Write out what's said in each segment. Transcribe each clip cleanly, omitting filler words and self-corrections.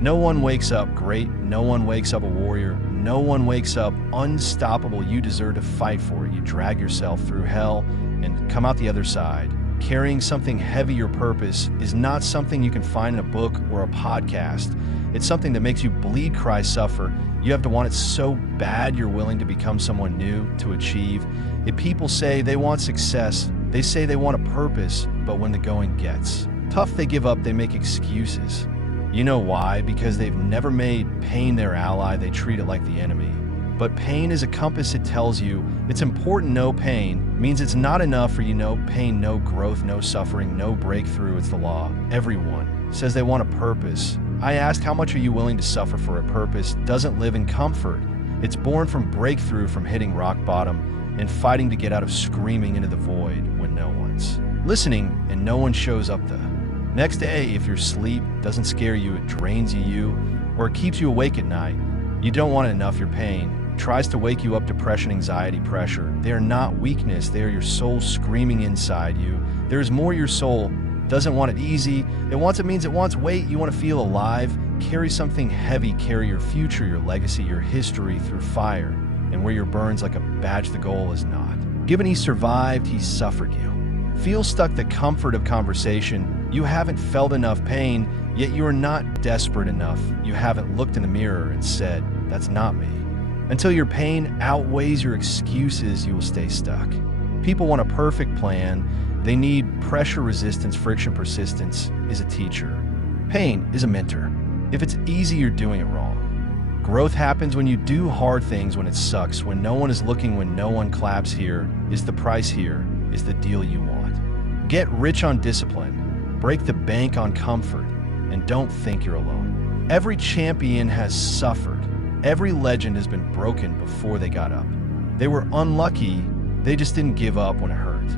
No one wakes up great. No one wakes up a warrior. No one wakes up unstoppable. You deserve to fight for it. You drag yourself through hell and come out the other side. Carrying something heavy, your purpose, is not something you can find in a book or a podcast. It's something that makes you bleed, cry, suffer. You have to want it so bad you're willing to become someone new, to achieve. If people say they want success, they say they want a purpose, but when the going gets tough, they give up, they make excuses. You know why? Because they've never made pain their ally, they treat it like the enemy. But pain is a compass. It tells you it's important. No pain means it's not enough for you. No pain, no growth, no suffering, no breakthrough. It's the law. Everyone says they want a purpose. I asked, how much are you willing to suffer for a purpose? Doesn't live in comfort. It's born from breakthrough, from hitting rock bottom and fighting to get out of screaming into the void when no one's listening and no one shows up the next day. If your sleep doesn't scare you, it drains you, or it keeps you awake at night. You don't want it enough. Your pain tries to wake you up. Depression, anxiety, pressure. They are not weakness. They are your soul screaming inside you. There is more. Your soul doesn't want it easy. It wants it means it wants weight. You want to feel alive. Carry something heavy. Carry your future, your legacy, your history through fire. And where your burns like a badge, the goal is not given. He survived. He suffered you. Feel stuck. The comfort of conversation. You haven't felt enough pain, yet you are not desperate enough. You haven't looked in the mirror and said, that's not me. Until your pain outweighs your excuses, you will stay stuck. People want a perfect plan. They need pressure, resistance, friction. Persistence is a teacher. Pain is a mentor. If it's easy, you're doing it wrong. Growth happens when you do hard things, when it sucks, when no one is looking, when no one claps. Here is the price. Here is the deal you want. Get rich on discipline. Break the bank on comfort. And don't think you're alone. Every champion has suffered. Every legend has been broken before they got up. They were unlucky. They just didn't give up when it hurt.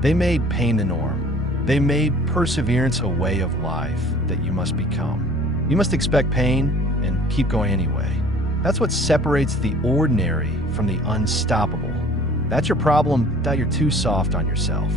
They made pain the norm. They made perseverance a way of life that you must become. You must expect pain and keep going anyway. That's what separates the ordinary from the unstoppable. That's your problem, that you're too soft on yourself.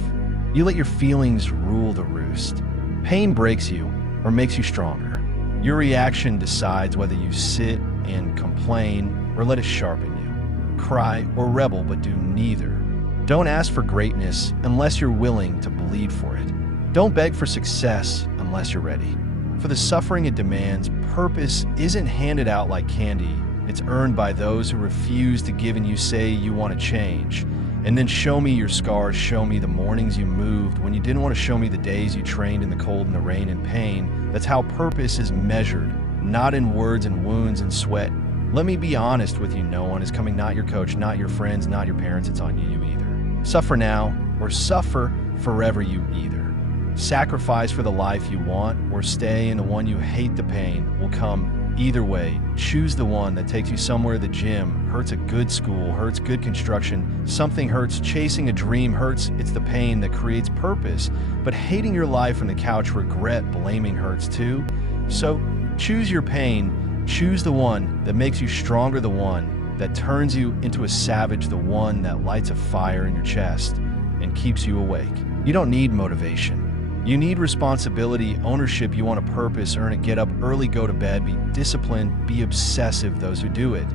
You let your feelings rule the roost. Pain breaks you or makes you stronger. Your reaction decides whether you sit and complain or let it sharpen you. Cry or rebel, but do neither. Don't ask for greatness unless you're willing to bleed for it. Don't beg for success unless you're ready. For the suffering it demands, purpose isn't handed out like candy. It's earned by those who refuse to give, and you say you want to change. And then show me your scars, show me the mornings you moved, when you didn't want to show me the days you trained in the cold and the rain and pain. That's how purpose is measured, not in words and wounds and sweat. Let me be honest with you, no one is coming, not your coach, not your friends, not your parents, it's on you either. Suffer now or suffer forever, you either. Sacrifice for the life you want or stay in the one you hate. The pain will come either way. Choose the one that takes you somewhere. The gym hurts, a good school hurts, good construction. Something hurts, chasing a dream hurts. It's the pain that creates purpose. But hating your life on the couch, regret, blaming hurts too. So choose your pain. Choose the one that makes you stronger, the one that turns you into a savage, the one that lights a fire in your chest and keeps you awake. You don't need motivation. You need responsibility, ownership. You want a purpose, earn it, get up early, go to bed, be disciplined, be obsessive. Those who do it,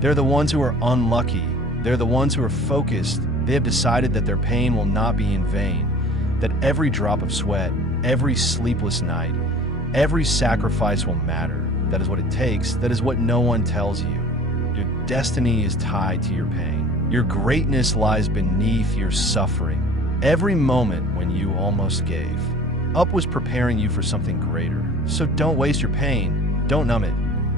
they're the ones who are unlucky. They're the ones who are focused. They have decided that their pain will not be in vain, that every drop of sweat, every sleepless night, every sacrifice will matter. That is what it takes. That is what no one tells you. Your destiny is tied to your pain. Your greatness lies beneath your suffering. Every moment when you almost gave up was preparing you for something greater. So don't waste your pain. Don't numb it.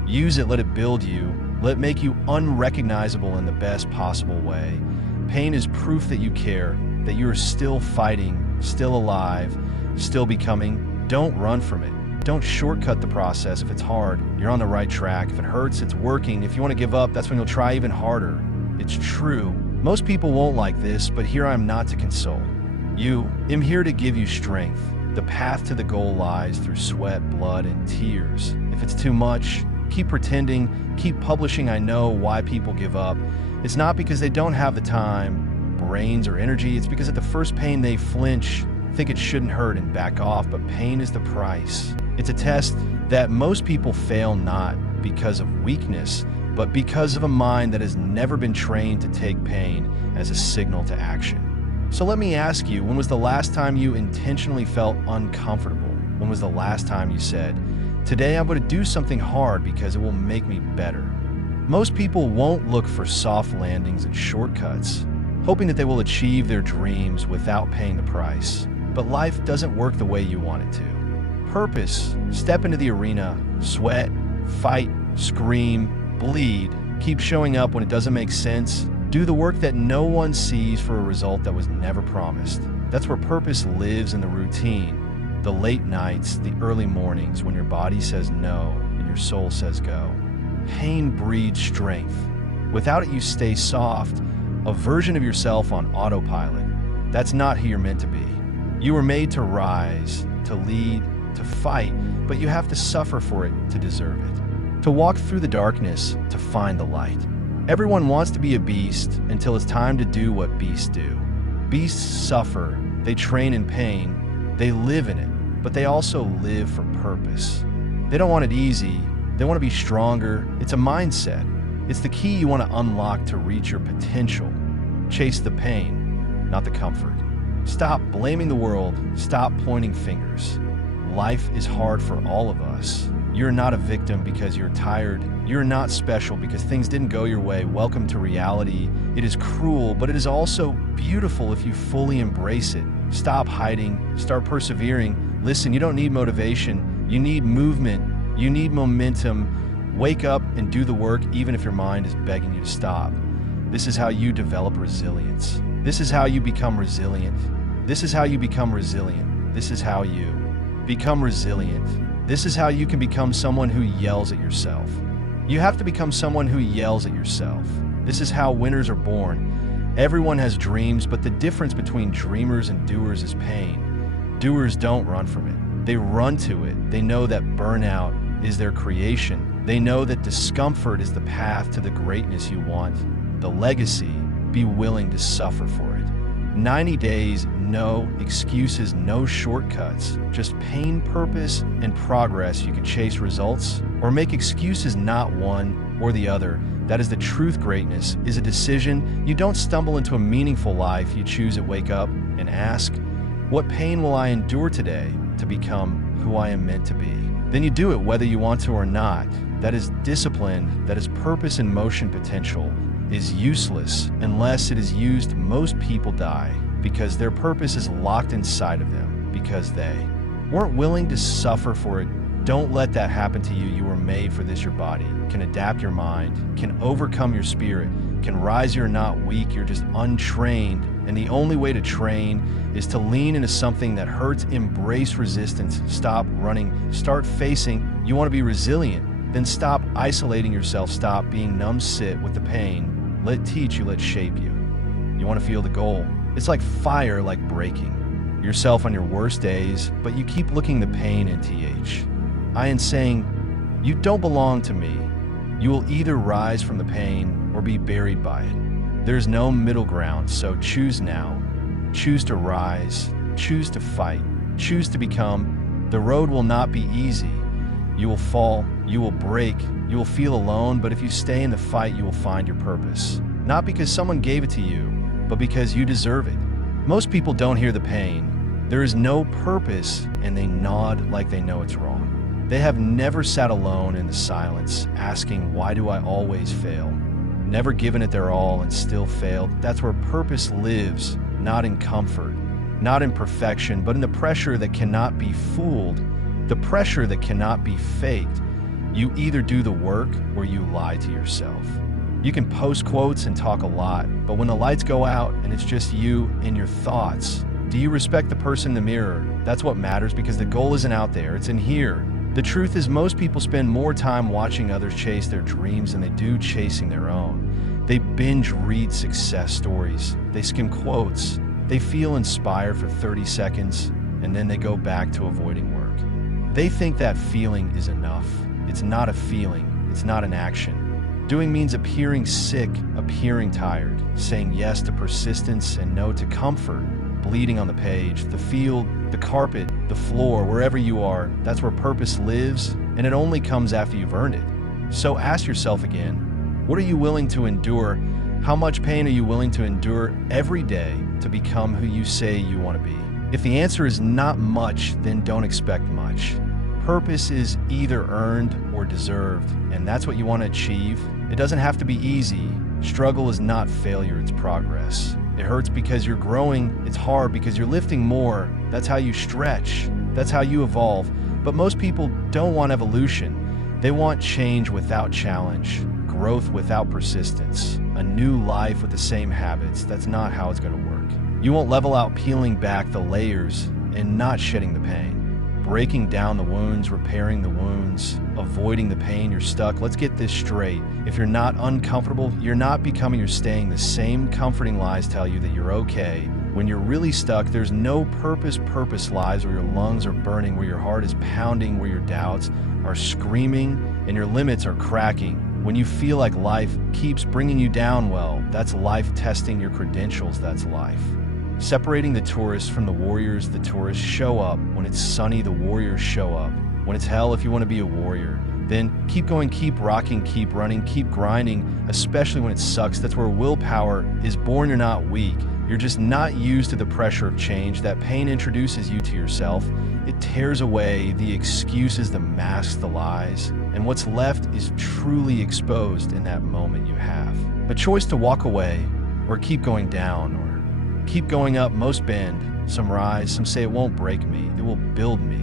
Use it. Let it build you. Let it make you unrecognizable in the best possible way. Pain is proof that you care, that you are still fighting, still alive, still becoming. Don't run from it. Don't shortcut the process. If it's hard, you're on the right track. If it hurts, it's working. If you want to give up, that's when you'll try even harder. It's true. Most people won't like this, but here I am not to console you. I'm here to give you strength. The path to the goal lies through sweat, blood, and tears. If it's too much, keep pretending, keep publishing. I know why people give up. It's not because they don't have the time, brains, or energy. It's because at the first pain they flinch, think it shouldn't hurt, and back off. But pain is the price. It's a test that most people fail not because of weakness, but because of a mind that has never been trained to take pain as a signal to action. So let me ask you, when was the last time you intentionally felt uncomfortable? When was the last time you said, "Today I'm going to do something hard because it will make me better"? Most people won't look for soft landings and shortcuts, hoping that they will achieve their dreams without paying the price. But life doesn't work the way you want it to. Purpose: step into the arena, sweat, fight, scream, bleed, keep showing up when it doesn't make sense, do the work that no one sees for a result that was never promised. That's where purpose lives, in the routine, the late nights, the early mornings when your body says no and your soul says go. Pain breeds strength. Without it, you stay soft, a version of yourself on autopilot. That's not who you're meant to be. You were made to rise, to lead, to fight, but you have to suffer for it to deserve it. To walk through the darkness to find the light. Everyone wants to be a beast until it's time to do what beasts do. Beasts suffer, they train in pain, they live in it, but they also live for purpose. They don't want it easy, they want to be stronger. It's a mindset. It's the key you want to unlock to reach your potential. Chase the pain, not the comfort. Stop blaming the world, stop pointing fingers. Life is hard for all of us. You're not a victim because you're tired. You're not special because things didn't go your way. Welcome to reality. It is cruel, but it is also beautiful if you fully embrace it. Stop hiding, start persevering. Listen, you don't need motivation. You need movement. You need momentum. Wake up and do the work even if your mind is begging you to stop. This is how you develop resilience. This is how you become resilient. This is how you become resilient. This is how you become resilient. This is how you can become someone who yells at yourself. You have to become someone who yells at yourself. This is how winners are born. Everyone has dreams, but the difference between dreamers and doers is pain. Doers don't run from it. They run to it. They know that burnout is their creation. They know that discomfort is the path to the greatness you want. The legacy: be willing to suffer for it. 90 days, no excuses, no shortcuts, just pain, purpose, and progress. You can chase results or make excuses, not one or the other. That is the truth. Greatness is a decision. You don't stumble into a meaningful life. You choose it. Wake up and ask, what pain will I endure today to become who I am meant to be? Then you do it whether you want to or not. That is discipline. That is purpose in motion. Potential is useless unless it is used. Most people die because their purpose is locked inside of them, because they weren't willing to suffer for it. Don't let that happen to you. You were made for this. Your body can adapt, your mind can overcome, your spirit can rise. You're not weak, you're just untrained. And the only way to train is to lean into something that hurts. Embrace resistance. Stop running, start facing. You want to be resilient? Then stop isolating yourself. Stop being numb. Sit with the pain. Let it teach you, let it shape you. You want to feel the goal. It's like fire, like breaking yourself on your worst days, but you keep looking the pain in TH. I am saying, you don't belong to me. You will either rise from the pain or be buried by it. There's no middle ground, so choose now. Choose to rise, choose to fight, choose to become. The road will not be easy. You will fall, you will break, you will feel alone, but if you stay in the fight, you will find your purpose. Not because someone gave it to you, but because you deserve it. Most people don't hear the pain. There is no purpose, and they nod like they know it's wrong. They have never sat alone in the silence, asking, why do I always fail? Never given it their all and still failed. That's where purpose lives, not in comfort, not in perfection, but in the pressure that cannot be fooled, the pressure that cannot be faked. You either do the work or you lie to yourself. You can post quotes and talk a lot, but when the lights go out and it's just you and your thoughts, do you respect the person in the mirror? That's what matters, because the goal isn't out there, it's in here. The truth is, most people spend more time watching others chase their dreams than they do chasing their own. They binge read success stories, they skim quotes, they feel inspired for 30 seconds, and then they go back to avoiding work. They think that feeling is enough. It's not a feeling, it's not an action. Doing means appearing sick, appearing tired, saying yes to persistence and no to comfort, bleeding on the page, the field, the carpet, the floor, wherever you are. That's where purpose lives, and it only comes after you've earned it. So ask yourself again, what are you willing to endure? How much pain are you willing to endure every day to become who you say you want to be? If the answer is not much, then don't expect much. Purpose is either earned or deserved, and that's what you want to achieve. It doesn't have to be easy. Struggle is not failure, it's progress. It hurts because you're growing, it's hard because you're lifting more. That's how you stretch, that's how you evolve. But most people don't want evolution. They want change without challenge, growth without persistence, a new life with the same habits. That's not how it's going to work. You won't level out peeling back the layers and not shedding the pain. Breaking down the wounds, repairing the wounds, avoiding the pain, you're stuck. Let's get this straight. If you're not uncomfortable, you're not becoming, you're staying. The same comforting lies tell you that you're okay. When you're really stuck, there's no purpose lies where your lungs are burning, where your heart is pounding, where your doubts are screaming, and your limits are cracking. When you feel like life keeps bringing you down, well, that's life testing your credentials, that's life. Separating the tourists from the warriors, the tourists show up. When it's sunny, the warriors show up. When it's hell, if you want to be a warrior, then keep going, keep rocking, keep running, keep grinding, especially when it sucks. That's where willpower is born. You're not weak. You're just not used to the pressure of change. That pain introduces you to yourself. It tears away the excuses, the masks, the lies, and what's left is truly exposed in that moment you have. A choice to walk away or keep going down or keep going up. Most bend, some rise, some say it won't break me, it will build me.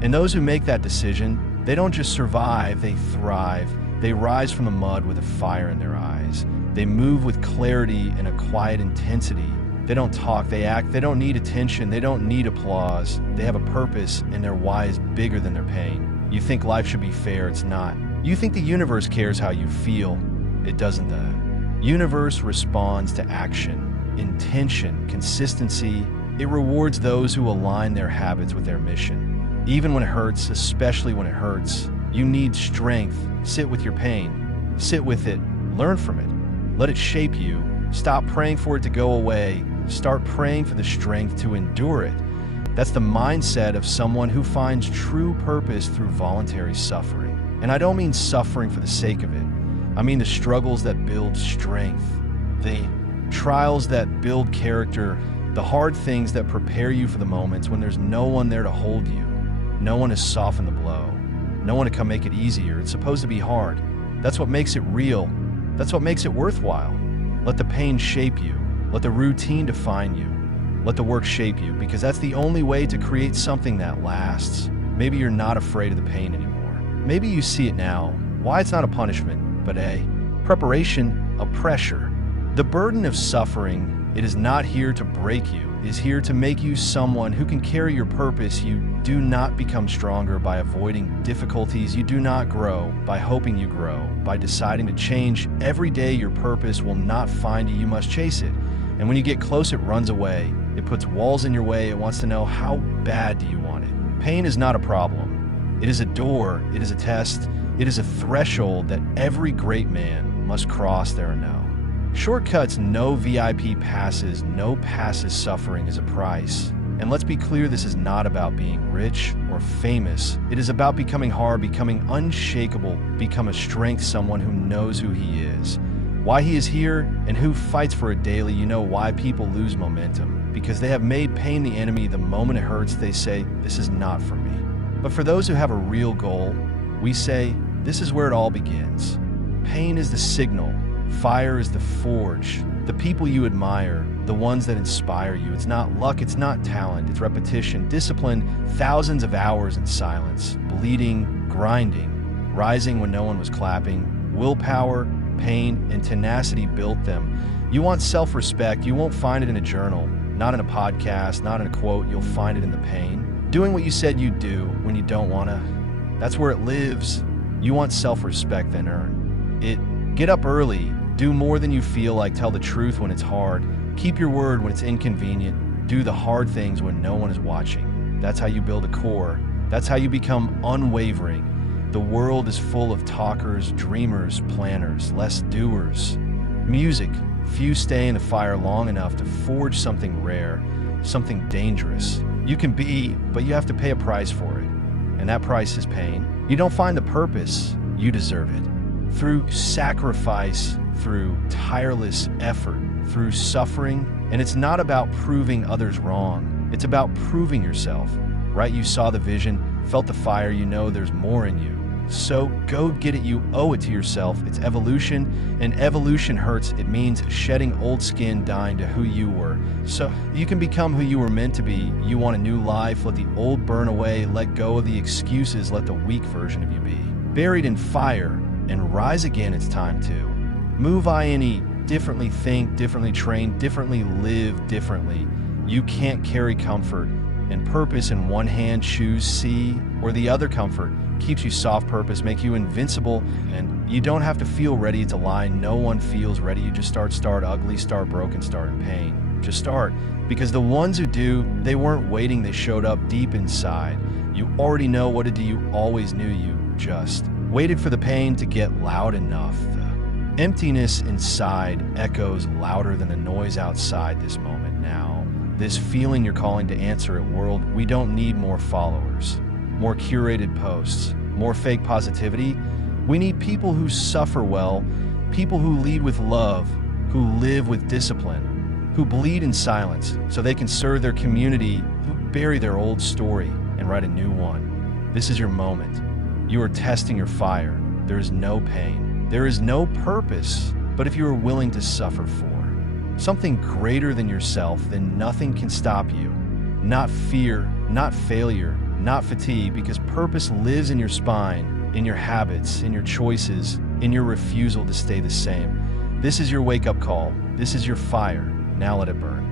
And those who make that decision, they don't just survive, they thrive. They rise from the mud with a fire in their eyes. They move with clarity and a quiet intensity. They don't talk, they act. They don't need attention, they don't need applause. They have a purpose and their why is bigger than their pain. You think life should be fair, it's not. You think the universe cares how you feel, it doesn't. The universe responds to action. Intention, consistency, it rewards those who align their habits with their mission. Even when it hurts, especially when it hurts, you need strength. Sit with your pain. Sit with it. Learn from it. Let it shape you. Stop praying for it to go away. Start praying for the strength to endure it. That's the mindset of someone who finds true purpose through voluntary suffering. And I don't mean suffering for the sake of it. I mean the struggles that build strength. The trials that build character, the hard things that prepare you for the moments when there's no one there to hold you, no one to soften the blow, no one to come make it easier. It's supposed to be hard. That's what makes it real. That's what makes it worthwhile. Let the pain shape you. Let the routine define you. Let the work shape you, because that's the only way to create something that lasts. Maybe you're not afraid of the pain anymore. Maybe you see it now. Why it's not a punishment, but a preparation, a pressure. The burden of suffering, it is not here to break you. It is here to make you someone who can carry your purpose. You do not become stronger by avoiding difficulties. You do not grow by hoping you grow, by deciding to change. Every day your purpose will not find you. You must chase it. And when you get close, it runs away. It puts walls in your way. It wants to know, how bad do you want it? Pain is not a problem. It is a door. It is a test. It is a threshold that every great man must cross. There are no shortcuts, no VIP passes, no passes. Suffering is a price. And let's be clear, this is not about being rich or famous. It is about becoming hard, becoming unshakable, become a strength, someone who knows who he is, why he is here, and who fights for it daily. You know why people lose momentum? Because they have made pain the enemy. The moment it hurts, they say, this is not for me. But for those who have a real goal, we say, this is where it all begins. Pain is the signal. Fire is the forge. The people you admire, the ones that inspire you. It's not luck, it's not talent, it's repetition, discipline, thousands of hours in silence, bleeding, grinding, rising when no one was clapping. Willpower, pain, and tenacity built them. You want self-respect, you won't find it in a journal, not in a podcast, not in a quote. You'll find it in the pain. Doing what you said you'd do when you don't want to. That's where it lives. You want self-respect, then earn it. Get up early. Do more than you feel like. Tell the truth when it's hard. Keep your word when it's inconvenient. Do the hard things when no one is watching. That's how you build a core. That's how you become unwavering. The world is full of talkers, dreamers, planners, less doers. Music. Few stay in the fire long enough to forge something rare, something dangerous. You can be, but you have to pay a price for it. and that price is pain. You don't find the purpose, you deserve it. Through sacrifice, through tireless effort, through suffering. And it's not about proving others wrong. It's about proving yourself, right? You saw the vision, felt the fire, you know there's more in you. So go get it, you owe it to yourself. It's evolution, and evolution hurts. It means shedding old skin, dying to who you were. So you can become who you were meant to be. You want a new life, let the old burn away, let go of the excuses, let the weak version of you be. Buried in fire, and rise again, it's time to. Move differently, think differently, train differently, live differently. You can't carry comfort and purpose in one hand, choose C, or the other. Comfort keeps you soft, purpose make you invincible, and you don't have to feel ready to lie. No one feels ready. You just start ugly, start broken, start in pain. Just start, because the ones who do, they weren't waiting, they showed up deep inside. You already know what to do, you always knew, you just waited for the pain to get loud enough. The emptiness inside echoes louder than the noise outside. This moment now, this feeling you're calling to answer it. World, we don't need more followers, more curated posts, more fake positivity. We need people who suffer well, people who lead with love, who live with discipline, who bleed in silence so they can serve their community, who bury their old story and write a new one. This is your moment. You are testing your fire. There is no pain. There is no purpose. But if you are willing to suffer for something greater than yourself, then nothing can stop you. Not fear, not failure, not fatigue, because purpose lives in your spine, in your habits, in your choices, in your refusal to stay the same. This is your wake-up call. This is your fire. Now let it burn.